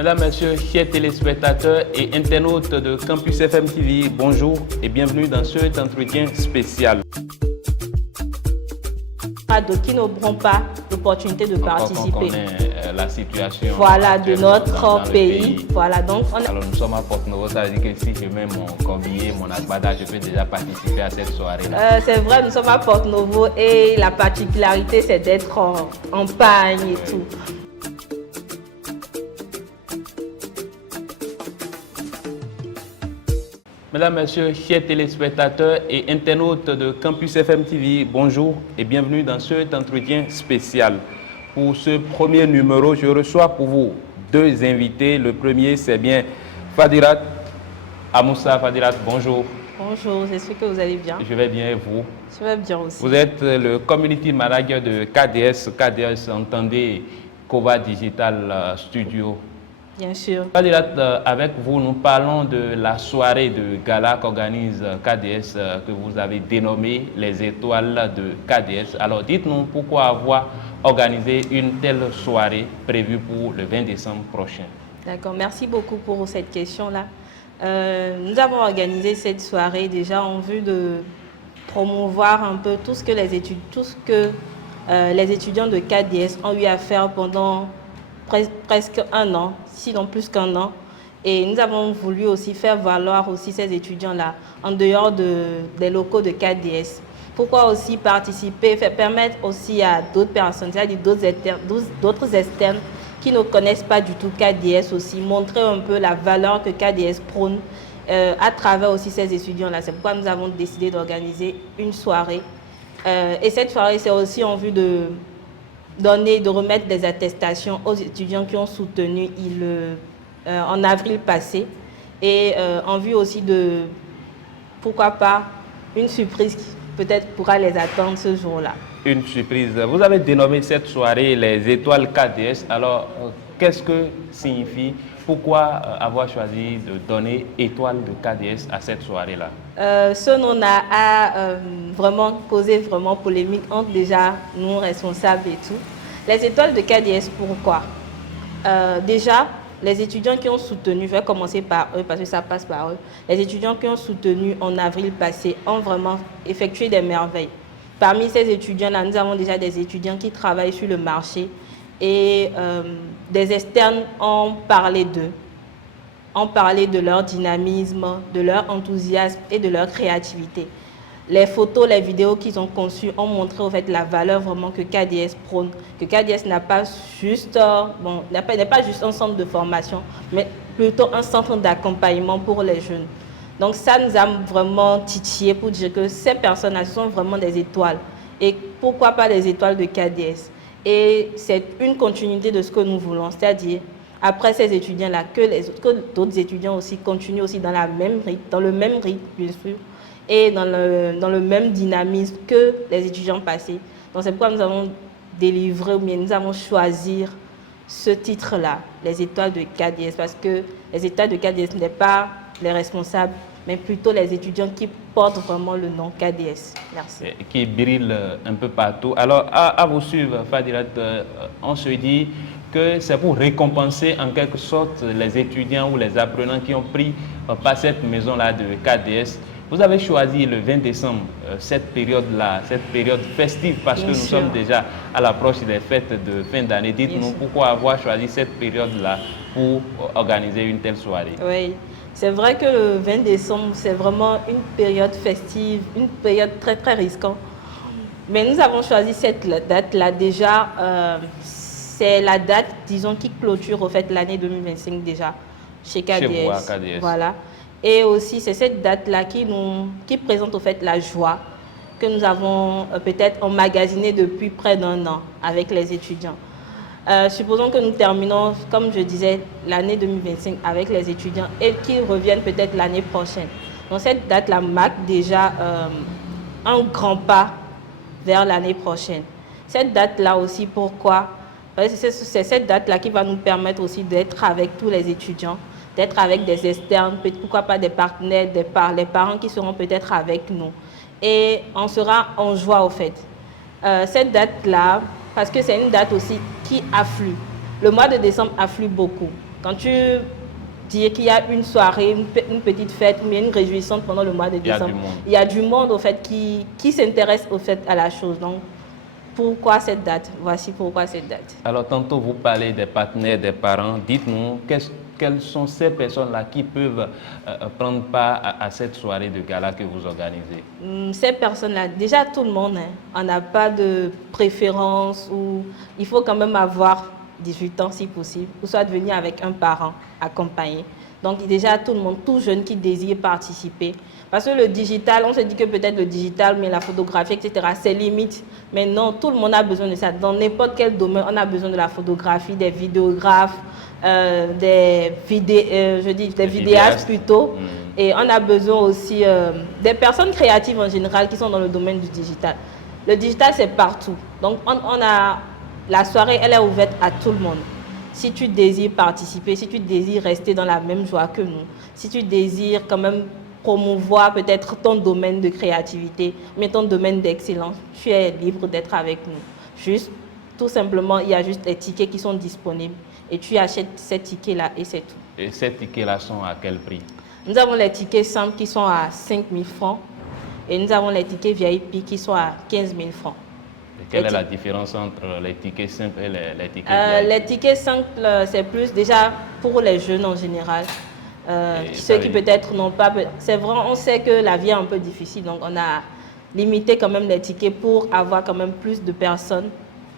Mesdames, Messieurs, chers téléspectateurs et internautes de Campus FM TV, bonjour et bienvenue dans cet entretien spécial. D'autres qui n'auront pas l'opportunité de participer. On connaît la situation de notre pays. Voilà, donc Alors nous sommes à Porto-Novo, ça veut dire que si je mets mon combiné, mon agbada, je peux déjà participer à cette soirée-là. C'est vrai, nous sommes à Porto-Novo et la particularité c'est d'être en pagne et tout. Mesdames, Messieurs, chers téléspectateurs et internautes de Campus FM TV, bonjour et bienvenue dans cet entretien spécial. Pour ce premier numéro, je reçois pour vous deux invités. Le premier, c'est bien Fadirat Amoussa. Fadirat, bonjour. Bonjour, j'espère que vous allez bien. Je vais bien et vous? Je vais bien aussi. Vous êtes le community manager de KDS. KDS, entendez, Kova Digital Studio. Bien sûr. Fadirat, avec vous, nous parlons de la soirée de gala qu'organise KDS, que vous avez dénommée les étoiles de KDS. Alors, dites-nous pourquoi avoir organisé une telle soirée prévue pour le 20 décembre prochain. D'accord, merci beaucoup pour cette question-là. Nous avons organisé cette soirée déjà en vue de promouvoir un peu tout ce que les étudiants de KDS ont eu à faire pendant presque un an, sinon plus qu'un an. Et nous avons voulu aussi faire valoir aussi ces étudiants-là en dehors des locaux de KDS. Pourquoi aussi participer, permettre aussi à d'autres personnes, c'est-à-dire d'autres externes qui ne connaissent pas du tout KDS aussi, montrer un peu la valeur que KDS prône à travers aussi ces étudiants-là. C'est pourquoi nous avons décidé d'organiser une soirée. Et cette soirée, c'est aussi en vue de remettre des attestations aux étudiants qui ont soutenu en avril passé et en vue aussi de, pourquoi pas, une surprise qui peut-être pourra les attendre ce jour-là. Une surprise. Vous avez dénommé cette soirée les étoiles KDS. Alors, qu'est-ce que signifie? Pourquoi avoir choisi de donner étoile de KDS à cette soirée-là? Ce nom a vraiment causé vraiment polémique entre déjà nous responsables et tout. Les étoiles de KDS, pourquoi? Déjà, les étudiants qui ont soutenu, je vais commencer par eux parce que ça passe par eux. Les étudiants qui ont soutenu en avril passé ont vraiment effectué des merveilles. Parmi ces étudiants-là, nous avons déjà des étudiants qui travaillent sur le marché et des externes ont parlé d'eux. Ont parlé de leur dynamisme, de leur enthousiasme et de leur créativité. Les photos, les vidéos qu'ils ont conçues ont montré en fait la valeur vraiment que KDS prône, que KDS n'est pas juste un centre de formation, mais plutôt un centre d'accompagnement pour les jeunes. Donc ça nous a vraiment titillé pour dire que ces personnes-là sont vraiment des étoiles. Et pourquoi pas des étoiles de KDS? Et c'est une continuité de ce que nous voulons, c'est-à-dire après ces étudiants-là, que d'autres étudiants aussi continuent aussi dans le même rythme, bien sûr, et dans le même dynamisme que les étudiants passés. Donc c'est pourquoi nous avons délivré, ou bien nous avons choisi ce titre-là, les étoiles de KDS, parce que les étoiles de KDS n'est pas les responsables, mais plutôt les étudiants qui portent vraiment le nom KDS. Merci. Qui brille un peu partout. Alors, à vous suivre, Fadirat, on se dit que c'est pour récompenser en quelque sorte les étudiants ou les apprenants qui ont pris par cette maison-là de KDS. Vous avez choisi le 20 décembre, cette période-là, cette période festive, parce que nous sommes déjà à l'approche des fêtes de fin d'année. Dites-nous pourquoi avoir choisi cette période-là pour organiser une telle soirée. Oui, c'est vrai que le 20 décembre, c'est vraiment une période festive, une période très, très risquante. Mais nous avons choisi cette date-là déjà. C'est la date, disons, qui clôture au fait l'année 2025 déjà chez KDS. Chez vous, KDS. Voilà. Et aussi, c'est cette date-là qui présente au fait la joie que nous avons peut-être emmagasinée depuis près d'un an avec les étudiants. Supposons que nous terminons, comme je disais, l'année 2025 avec les étudiants et qu'ils reviennent peut-être l'année prochaine. Donc cette date-là marque déjà un grand pas vers l'année prochaine. Cette date-là aussi, pourquoi? Parce que c'est cette date-là qui va nous permettre aussi d'être avec tous les étudiants, d'être avec des externes, pourquoi pas des partenaires, les parents qui seront peut-être avec nous. Et on sera en joie au fait. Cette date-là, parce que c'est une date aussi qui afflue. Le mois de décembre afflue beaucoup. Quand tu dis qu'il y a une soirée, une petite fête, mais une réjouissante pendant le mois de décembre, il y a du monde au fait, qui s'intéresse au fait à la chose. Donc, pourquoi cette date? Voici pourquoi cette date. Alors, tantôt, vous parlez des partenaires, des parents. Dites-nous, quelles sont ces personnes-là qui peuvent prendre part à cette soirée de gala que vous organisez? Ces personnes-là, déjà tout le monde, hein, on n'a pas de préférence, ou il faut quand même avoir 18 ans si possible, ou soit venir avec un parent accompagné. Donc déjà tout le monde, tout jeune qui désire participer. Parce que le digital, on se dit que peut-être le digital, mais la photographie, etc., c'est limite. Mais non, tout le monde a besoin de ça. Dans n'importe quel domaine, on a besoin de la photographie, des vidéographes, des vidéastes plutôt. Et on a besoin aussi des personnes créatives en général qui sont dans le domaine du digital. Le digital, c'est partout. Donc, la soirée, elle est ouverte à tout le monde. Si tu désires participer, si tu désires rester dans la même joie que nous, si tu désires quand même promouvoir peut-être ton domaine de créativité, mais ton domaine d'excellence, tu es libre d'être avec nous. Juste, tout simplement, il y a juste les tickets qui sont disponibles et tu achètes ces tickets-là et c'est tout. Et ces tickets-là sont à quel prix? Nous avons les tickets simples qui sont à 5 000 francs et nous avons les tickets VIP qui sont à 15 000 francs. Et quelle est la différence entre les tickets simples et les tickets VIP? Les tickets simples, c'est plus déjà pour les jeunes en général. Ceux qui peut-être n'ont pas... C'est vrai, on sait que la vie est un peu difficile, donc on a limité quand même les tickets pour avoir quand même plus de personnes.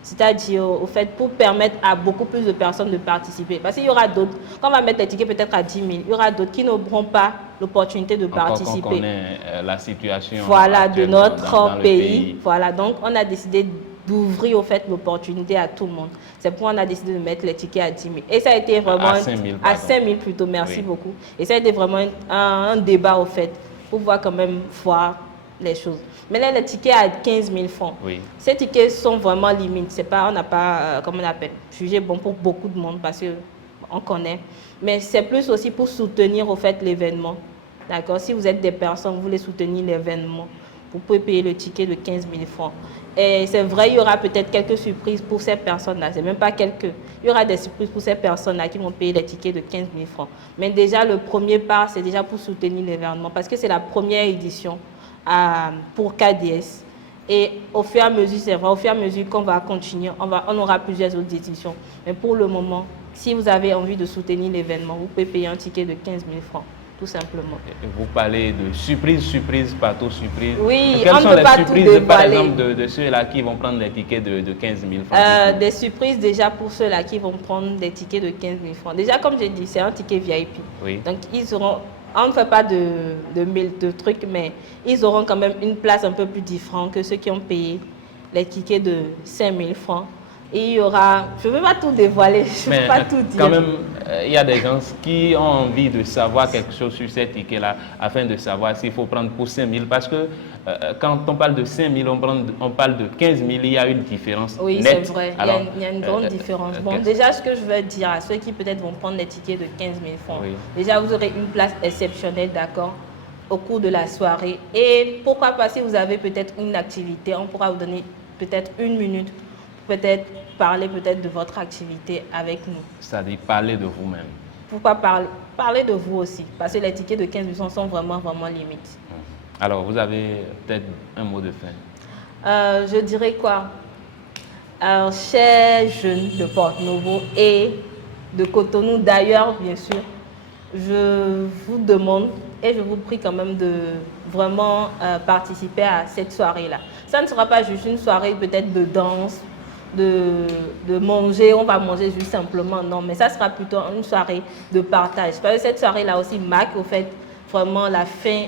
C'est-à-dire, au fait, pour permettre à beaucoup plus de personnes de participer. Parce qu'il y aura d'autres, quand on va mettre les tickets peut-être à 10 000, il y aura d'autres qui n'auront pas l'opportunité de participer. Quand on connaît la situation de notre pays. Voilà, donc on a décidé d'ouvrir au fait l'opportunité à tout le monde. C'est pourquoi on a décidé de mettre les tickets à 10 000. Et ça a été vraiment... À 5 000 plutôt, merci beaucoup. Et ça a été vraiment un débat au fait, pour pouvoir quand même voir les choses. Mais là, les tickets à 15 000 francs, ces tickets sont vraiment limites. C'est pas, on n'a pas, comment on appelle, jugé bon pour beaucoup de monde parce qu'on connaît. Mais c'est plus aussi pour soutenir au fait l'événement. D'accord? Si vous êtes des personnes, vous voulez soutenir l'événement, vous pouvez payer le ticket de 15 000 francs. Et c'est vrai, il y aura peut-être quelques surprises pour ces personnes-là. C'est même pas quelques. Il y aura des surprises pour ces personnes-là qui vont payer les tickets de 15 000 francs. Mais déjà, le premier pas, c'est déjà pour soutenir l'événement parce que c'est la première édition pour KDS. Et au fur et à mesure, c'est vrai, au fur et à mesure qu'on va continuer, on aura plusieurs autres éditions. Mais pour le moment, si vous avez envie de soutenir l'événement, vous pouvez payer un ticket de 15 000 francs. Tout simplement. Vous parlez de surprise, partout surprise. Oui, quelles sont les surprises, par déballer. exemple, de ceux-là qui vont prendre les tickets de 15 000 francs? Des surprises déjà pour ceux-là qui vont prendre des tickets de 15 000 francs. Déjà, comme j'ai dit, c'est un ticket VIP. Oui. Donc, ils auront, on ne fait pas de trucs, mais ils auront quand même une place un peu plus différente que ceux qui ont payé les tickets de 5 000 francs. Et il y aura, je ne veux pas tout dévoiler, je ne veux pas tout dire. Quand même, il y a des gens qui ont envie de savoir quelque chose sur ces tickets-là, afin de savoir s'il faut prendre pour 5 000. Parce que quand on parle de 5 000, on parle de 15 000, il y a une différence nette. Oui, c'est vrai, alors, il y a une grande différence. Bon, déjà, ce que je veux dire à ceux qui peut-être vont prendre des tickets de 15 000 francs, déjà, vous aurez une place exceptionnelle, d'accord, au cours de la soirée. Et pourquoi pas, si vous avez peut-être une activité, on pourra vous donner peut-être 1 minute, peut-être parler peut-être de votre activité avec nous. C'est-à-dire parler de vous-même. Pourquoi parler de vous aussi? Parce que les tickets de 15 000 sont vraiment limites. Alors, vous avez peut-être un mot de fin? Je dirais quoi? Chers jeunes de Porto-Novo et de Cotonou d'ailleurs, bien sûr, je vous demande et je vous prie quand même de vraiment participer à cette soirée-là. Ça ne sera pas juste une soirée peut-être de danse, de manger, on va manger juste simplement, non, mais ça sera plutôt une soirée de partage. Parce que cette soirée-là aussi marque au fait vraiment la fin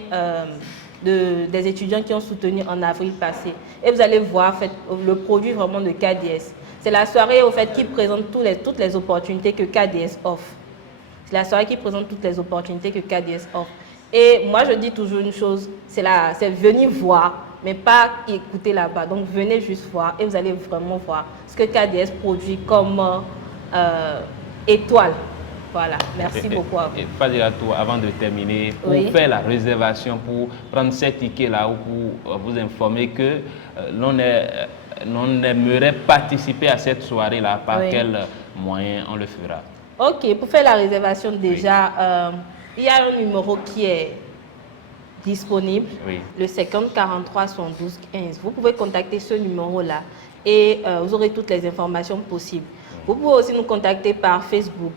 des étudiants qui ont soutenu en avril passé. Et vous allez voir en fait, le produit vraiment de KDS. C'est la soirée au fait qui présente toutes les opportunités que KDS offre. C'est la soirée qui présente toutes les opportunités que KDS offre. Et moi je dis toujours une chose, c'est venir voir, mais pas écouter là-bas. Donc venez juste voir et vous allez vraiment voir ce que KDS produit comme étoile. Voilà, merci beaucoup à vous. Fadilatou, avant de terminer, pour faire la réservation, pour prendre ces tickets-là ou pour vous informer que l'on aimerait participer à cette soirée-là, par quel moyen on le fera? Ok, pour faire la réservation déjà, il y a un numéro qui est disponible, le 50 43 72 15. Vous pouvez contacter ce numéro-là et vous aurez toutes les informations possibles. Vous pouvez aussi nous contacter par Facebook,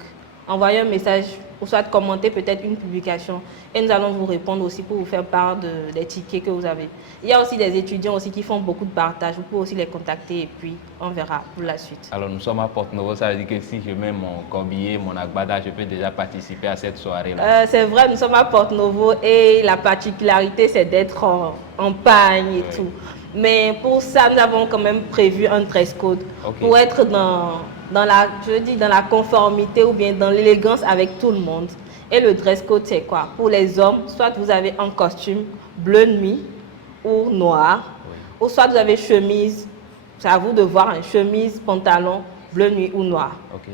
envoyer un message ou soit commenter peut-être une publication et nous allons vous répondre aussi pour vous faire part des tickets que vous avez. Il y a aussi des étudiants aussi qui font beaucoup de partage, vous pouvez aussi les contacter et puis on verra pour la suite. Alors nous sommes à Porto-Novo, ça veut dire que si je mets mon corbillet, mon agbada, je peux déjà participer à cette soirée-là. C'est vrai, nous sommes à Porto-Novo et la particularité c'est d'être en pagne et tout. Mais pour ça, nous avons quand même prévu un dress code pour être dans la conformité ou bien dans l'élégance avec tout le monde. Et le dress code, c'est quoi? Pour les hommes, soit vous avez un costume bleu nuit ou noir, ou soit vous avez chemise, c'est à vous de voir, une chemise, pantalon, bleu nuit ou noir.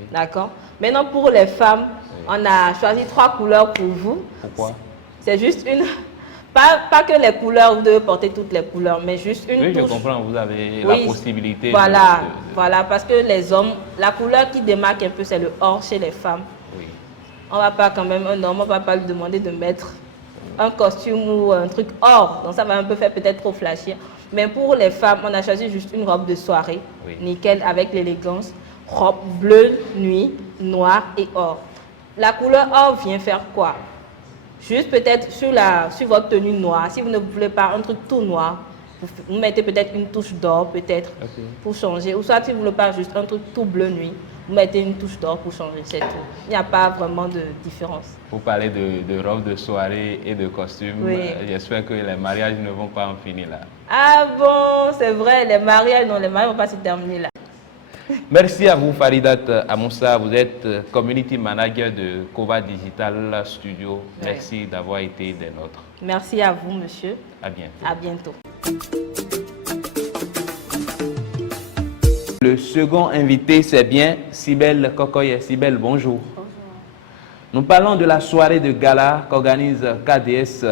D'accord? Maintenant, pour les femmes, on a choisi 3 couleurs pour vous. Pourquoi? C'est juste une... Pas que les couleurs, vous devez porter toutes les couleurs, mais juste une touche. Oui, je comprends, vous avez la possibilité. Voilà, voilà, parce que les hommes, la couleur qui démarque un peu, c'est le or chez les femmes. Oui. On ne va pas quand même, un homme, on ne va pas lui demander de mettre un costume ou un truc or. Donc ça va un peu faire peut-être trop flashy. Mais pour les femmes, on a choisi juste une robe de soirée, nickel, avec l'élégance. Robe bleue, nuit, noire et or. La couleur or vient faire quoi? Juste peut-être sur votre tenue noire, si vous ne voulez pas un truc tout noir, vous mettez peut-être une touche d'or peut-être pour changer. Ou soit si vous ne voulez pas juste un truc tout bleu nuit, vous mettez une touche d'or pour changer, c'est tout. Il n'y a pas vraiment de différence. Vous parlez de robes de soirée et de costumes. J'espère que les mariages ne vont pas en finir là. Ah bon, c'est vrai, les mariages ne vont pas se terminer là. Merci à vous, Faridat Amoussa. Vous êtes Community Manager de Kova Digital Studio. Merci d'avoir été des nôtres. Merci à vous, monsieur. À bientôt. À bientôt. Le second invité, c'est bien Sibel Kokoye. Sibel, bonjour. Bonjour. Nous parlons de la soirée de gala qu'organise KDS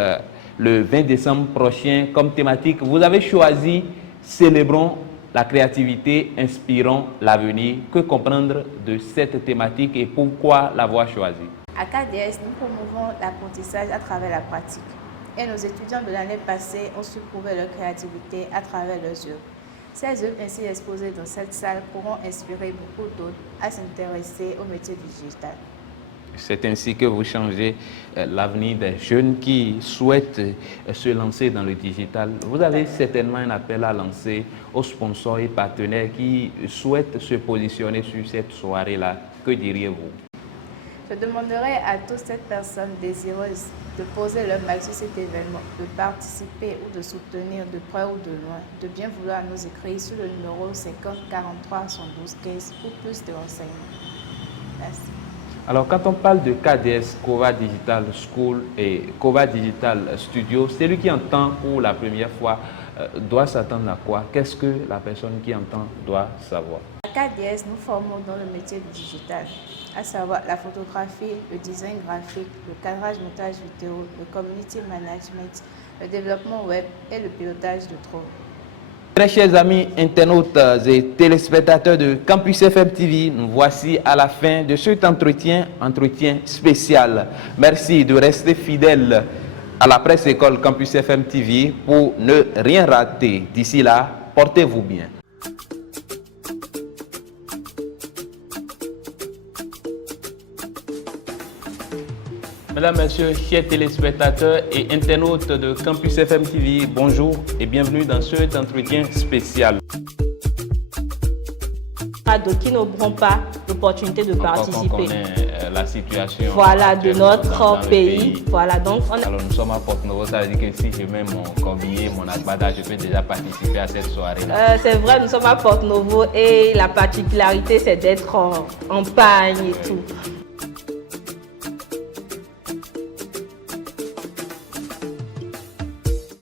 le 20 décembre prochain comme thématique. Vous avez choisi « Célébrons la créativité, inspirons l'avenir ». Que comprendre de cette thématique et pourquoi l'avoir choisie? À KDS, nous promouvons l'apprentissage à travers la pratique. Et nos étudiants de l'année passée ont su prouver leur créativité à travers leurs œuvres. Ces œuvres ainsi exposées dans cette salle pourront inspirer beaucoup d'autres à s'intéresser au métier du digital. C'est ainsi que vous changez l'avenir des jeunes qui souhaitent se lancer dans le digital. Vous avez certainement un appel à lancer aux sponsors et partenaires qui souhaitent se positionner sur cette soirée-là. Que diriez-vous? Je demanderai à toutes ces personnes désireuses de poser leur main sur cet événement, de participer ou de soutenir de près ou de loin, de bien vouloir nous écrire sur le numéro 50 43 72 15 pour plus de renseignements. Merci. Alors, quand on parle de KDS, Kova Digital School et Kova Digital Studio, celui qui entend pour la première fois doit s'attendre à quoi? Qu'est-ce que la personne qui entend doit savoir? À KDS, nous formons dans le métier du digital, à savoir la photographie, le design graphique, le cadrage, montage vidéo, le community management, le développement web et le pilotage de drone. Très chers amis internautes et téléspectateurs de Campus FM TV, nous voici à la fin de cet entretien spécial. Merci de rester fidèles à la presse école Campus FM TV pour ne rien rater. D'ici là, portez-vous bien. Mesdames, Messieurs, chers téléspectateurs et internautes de Campus FM TV, bonjour et bienvenue dans cet entretien spécial. Qui n'auront pas l'opportunité de participer. On connaît la situation de notre pays. Voilà, donc Alors nous sommes à Porto-Novo, ça veut dire que si je mets mon corbillet, mon agbada, je peux déjà participer à cette soirée-là. C'est vrai, nous sommes à Porto-Novo et la particularité c'est d'être en pagne et tout.